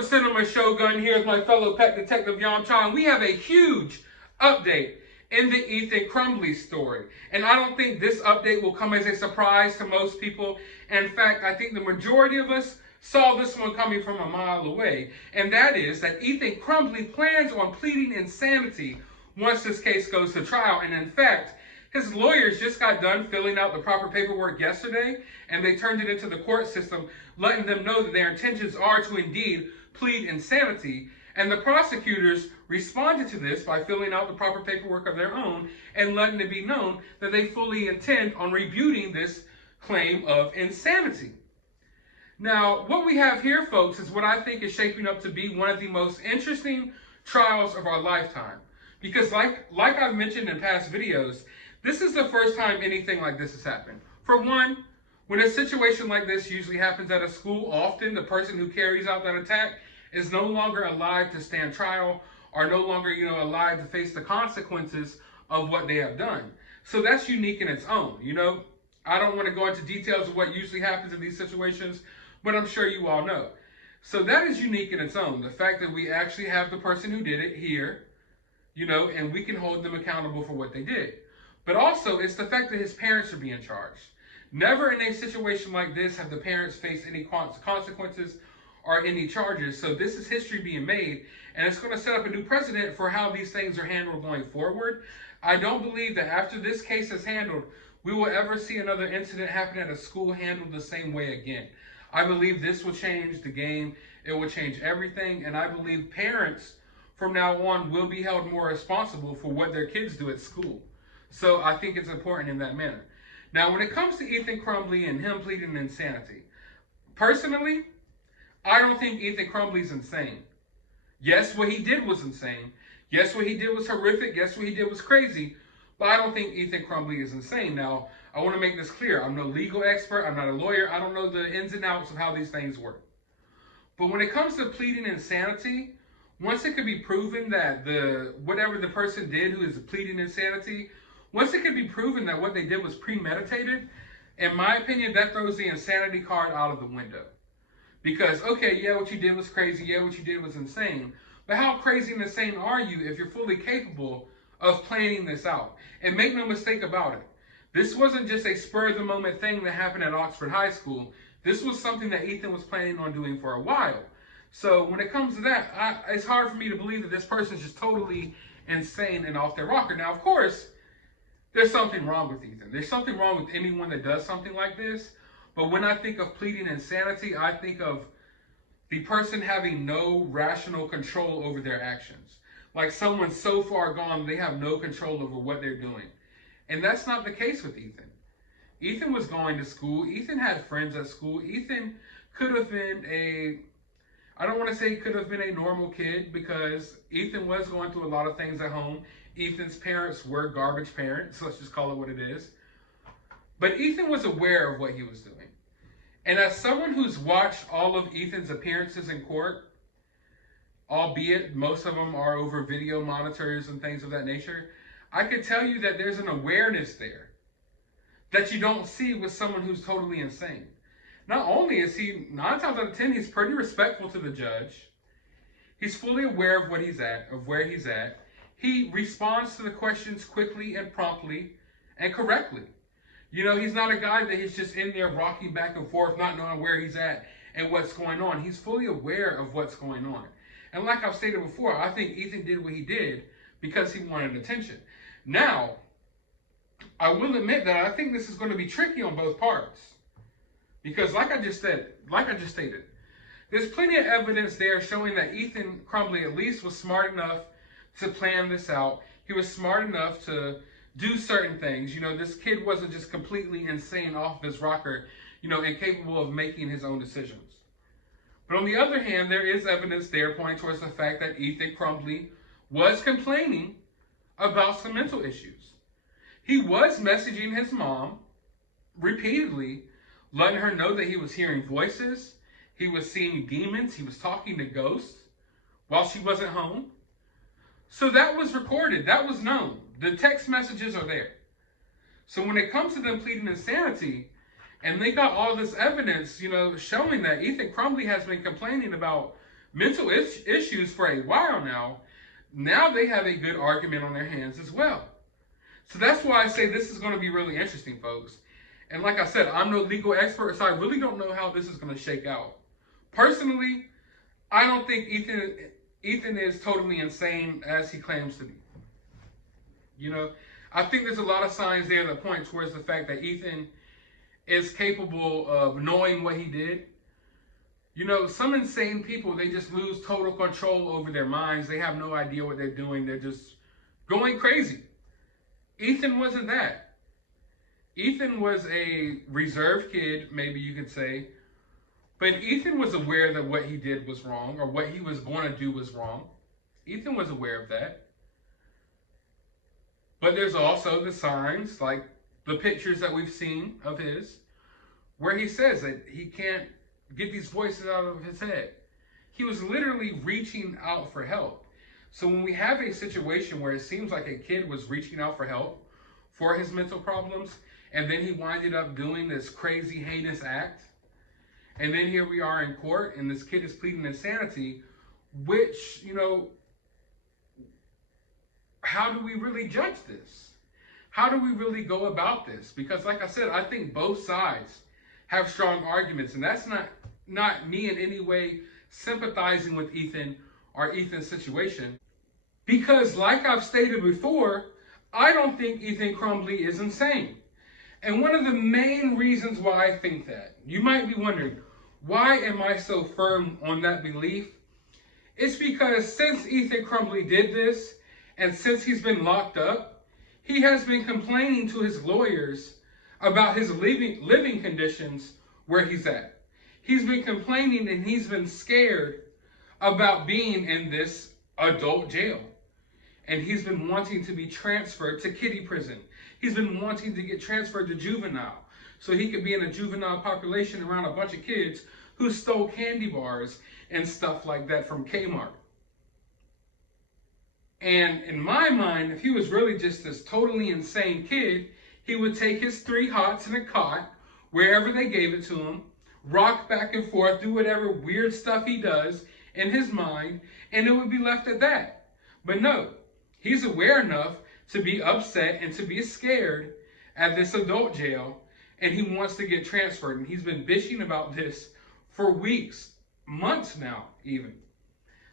the Cinema Shogun here with my fellow pet detective Yamcha, and we have a huge update in the Ethan Crumbley story. And I don't think this update will come as a surprise to most people. In fact, I think the majority of us saw this one coming from a mile away. And that is that Ethan Crumbley plans on pleading insanity once this case goes to trial. And in fact, his lawyers just got done filling out the proper paperwork yesterday, and they turned it into the court system, letting them know that their intentions are to indeed plead insanity. And the prosecutors responded to this by filling out the proper paperwork of their own and letting it be known that they fully intend on rebutting this claim of insanity. Now, what we have here, folks, is what I think is shaping up to be one of the most interesting trials of our lifetime. Because like I've mentioned in past videos, this is the first time anything like this has happened. For one, when a situation like this usually happens at a school, often the person who carries out that attack is no longer alive to stand trial or no longer, alive to face the consequences of what they have done. So that's unique in its own. I don't want to go into details of what usually happens in these situations, but I'm sure you all know. So that is unique in its own. The fact that we actually have the person who did it here, and we can hold them accountable for what they did. But also, it's the fact that his parents should be in charge. Never in a situation like this have the parents faced any consequences or any charges. So this is history being made, and it's going to set up a new precedent for how these things are handled going forward. I don't believe that after this case is handled, we will ever see another incident happen at a school handled the same way again. I believe this will change the game. It will change everything, and I believe parents from now on will be held more responsible for what their kids do at school. So I think it's important in that manner. Now, when it comes to Ethan Crumbley and him pleading insanity, personally, I don't think Ethan Crumbley's insane. Yes, what he did was insane. Yes, what he did was horrific. Yes, what he did was crazy. But I don't think Ethan Crumbley is insane. Now, I want to make this clear. I'm no legal expert. I'm not a lawyer. I don't know the ins and outs of how these things work. But when it comes to pleading insanity, once it can be proven that whatever the person did who is pleading insanity, once it can be proven that what they did was premeditated, in my opinion, that throws the insanity card out of the window. Because, okay, yeah, what you did was crazy. Yeah, what you did was insane. But how crazy and insane are you if you're fully capable of planning this out? And make no mistake about it. This wasn't just a spur-of-the-moment thing that happened at Oxford High School. This was something that Ethan was planning on doing for a while. So when it comes to that, it's hard for me to believe that this person is just totally insane and off their rocker. Now, of course, there's something wrong with Ethan. There's something wrong with anyone that does something like this. But when I think of pleading insanity, I think of the person having no rational control over their actions. Like someone so far gone, they have no control over what they're doing. And that's not the case with Ethan. Ethan was going to school. Ethan had friends at school. Ethan could have been I don't want to say he could have been a normal kid, because Ethan was going through a lot of things at home. Ethan's parents were garbage parents, let's just call it what it is. But Ethan was aware of what he was doing. And as someone who's watched all of Ethan's appearances in court, albeit most of them are over video monitors and things of that nature, I could tell you that there's an awareness there that you don't see with someone who's totally insane. Not only is he, 9 times out of 10, he's pretty respectful to the judge. He's fully aware of what he's at, of where he's at. He responds to the questions quickly and promptly and correctly. He's not a guy that is just in there rocking back and forth, not knowing where he's at and what's going on. He's fully aware of what's going on. And like I've stated before, I think Ethan did what he did because he wanted attention. Now, I will admit that I think this is going to be tricky on both parts. Because like I just stated, there's plenty of evidence there showing that Ethan Crumbley at least was smart enough to plan this out. He was smart enough to do certain things. This kid wasn't just completely insane off his rocker, incapable of making his own decisions. But on the other hand, there is evidence there pointing towards the fact that Ethan Crumbley was complaining about some mental issues. He was messaging his mom repeatedly, letting her know that he was hearing voices, he was seeing demons, he was talking to ghosts while she wasn't home. So that was recorded, that was known. The text messages are there. So when it comes to them pleading insanity, and they got all this evidence, showing that Ethan Crumbley has been complaining about mental issues for a while now, now they have a good argument on their hands as well. So that's why I say this is going to be really interesting, folks. And like I said, I'm no legal expert, so I really don't know how this is going to shake out. Personally, I don't think Ethan is totally insane as he claims to be. You know, I think there's a lot of signs there that point towards the fact that Ethan is capable of knowing what he did. You know, some insane people, they just lose total control over their minds. They have no idea what they're doing. They're just going crazy. Ethan wasn't that. Ethan was a reserved kid, maybe you could say. But Ethan was aware that what he did was wrong, or what he was going to do was wrong. Ethan was aware of that. But there's also the signs, like the pictures that we've seen of his, where he says that he can't get these voices out of his head. He was literally reaching out for help. So when we have a situation where it seems like a kid was reaching out for help for his mental problems, and then he winded up doing this crazy, heinous act, and then here we are in court, and this kid is pleading insanity, which, you know, how do we really judge this? How do we really go about this? Because like I said, I think both sides have strong arguments, and that's not me in any way sympathizing with Ethan or Ethan's situation. Because like I've stated before, I don't think Ethan Crumbley is insane. And one of the main reasons why I think that, you might be wondering, why am I so firm on that belief? It's because since Ethan Crumbley did this, and since he's been locked up, he has been complaining to his lawyers about his living conditions where he's at. He's been complaining and he's been scared about being in this adult jail. And he's been wanting to be transferred to kiddie prison. He's been wanting to get transferred to juvenile, so he could be in a juvenile population around a bunch of kids who stole candy bars and stuff like that from Kmart. And in my mind, if he was really just this totally insane kid, he would take his 3 hots in a cot, wherever they gave it to him, rock back and forth, do whatever weird stuff he does in his mind, and it would be left at that. But no, he's aware enough to be upset and to be scared at this adult jail, and he wants to get transferred. And he's been bitching about this for weeks, months now even,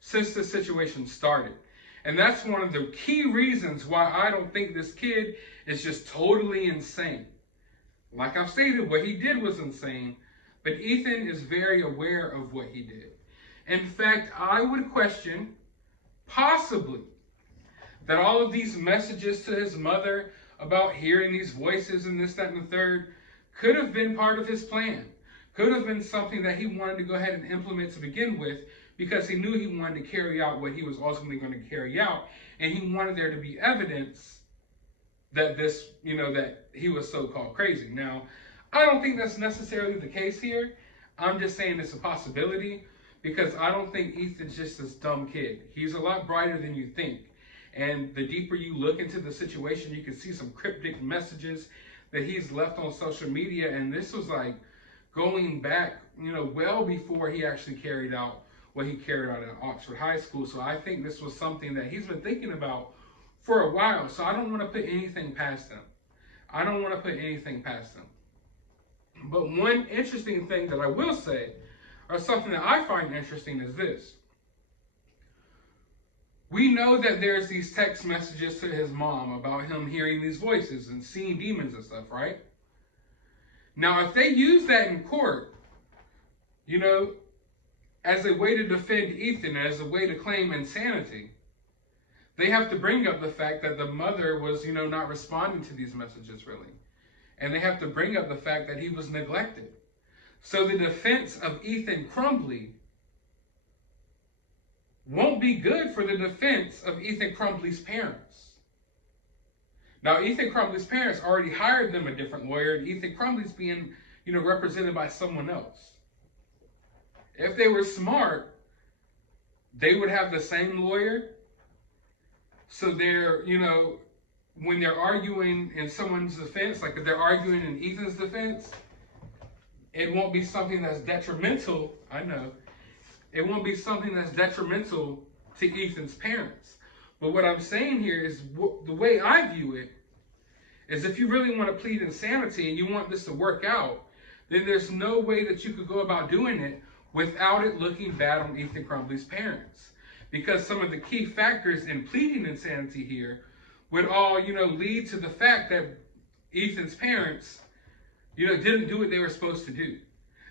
since the situation started. And that's one of the key reasons why I don't think this kid is just totally insane. Like I've stated, what he did was insane, but Ethan is very aware of what he did. In fact, I would question, possibly, that all of these messages to his mother about hearing these voices and this, that, and the third could have been part of his plan. Could have been something that he wanted to go ahead and implement to begin with, because he knew he wanted to carry out what he was ultimately going to carry out. And he wanted there to be evidence that this, you know, that he was so-called crazy. Now, I don't think that's necessarily the case here. I'm just saying it's a possibility, because I don't think Ethan's just this dumb kid. He's a lot brighter than you think. And the deeper you look into the situation, you can see some cryptic messages that he's left on social media. And this was like going back, you know, well before he actually carried out what he carried out at Oxford High School. So I think this was something that he's been thinking about for a while. So I don't want to put anything past him. I don't want to put anything past him. But one interesting thing that I will say, or something that I find interesting, is this. We know that there's these text messages to his mom about him hearing these voices and seeing demons and stuff, right? Now, if they use that in court, you know, as a way to defend Ethan, as a way to claim insanity, they have to bring up the fact that the mother was, you know, not responding to these messages really. And they have to bring up the fact that he was neglected. So the defense of Ethan Crumbley won't be good for the defense of Ethan Crumbley's parents. Now, Ethan Crumbley's parents already hired them a different lawyer, and Ethan Crumbley's being, you know, represented by someone else. If they were smart, they would have the same lawyer. So they're, you know, when they're arguing in someone's defense, like if they're arguing in Ethan's defense, it won't be something that's detrimental, I know, It won't be something that's detrimental to Ethan's parents. But what I'm saying here is the way I view it is if you really want to plead insanity and you want this to work out, then there's no way that you could go about doing it without it looking bad on Ethan Crumbley's parents. Because some of the key factors in pleading insanity here would all, lead to the fact that Ethan's parents, didn't do what they were supposed to do.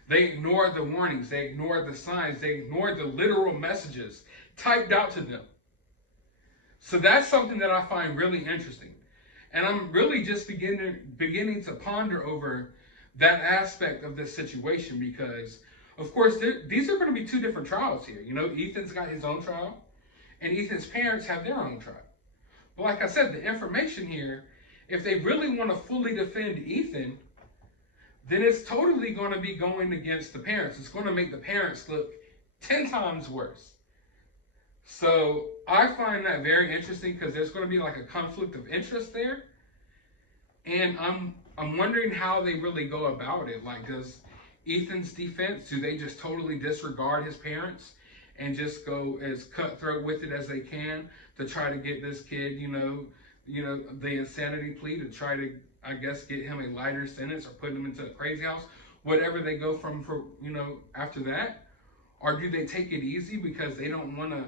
They ignored the warnings, they ignored the signs, they ignored the literal messages typed out to them. So that's something that I find really interesting. And I'm really just beginning to ponder over that aspect of this situation because, of course, these are going to be two different trials here. Ethan's got his own trial, and Ethan's parents have their own trial. But like I said, the information here, if they really want to fully defend Ethan, then it's totally going to be going against the parents. It's going to make the parents look 10 times worse. So I find that very interesting because there's going to be like a conflict of interest there. And I'm wondering how they really go about it. Like, does Ethan's defense, do they just totally disregard his parents and just go as cutthroat with it as they can to try to get this kid, the insanity plea to try to, I guess, get him a lighter sentence or put him into a crazy house, whatever they go after that? Or do they take it easy because they don't want to,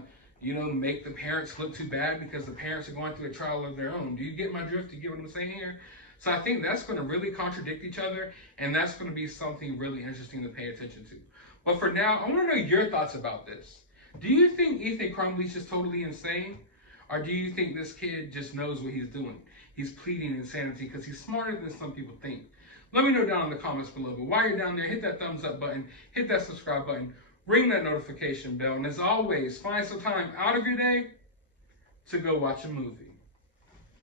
make the parents look too bad because the parents are going through a trial of their own? Do you get my drift? Do you get what I'm saying here? So I think that's going to really contradict each other, and that's going to be something really interesting to pay attention to. But for now, I want to know your thoughts about this. Do you think Ethan Crumbley's just totally insane? Or do you think this kid just knows what he's doing? He's pleading insanity because he's smarter than some people think. Let me know down in the comments below. But while you're down there, hit that thumbs up button, hit that subscribe button, ring that notification bell, and as always, find some time out of your day to go watch a movie.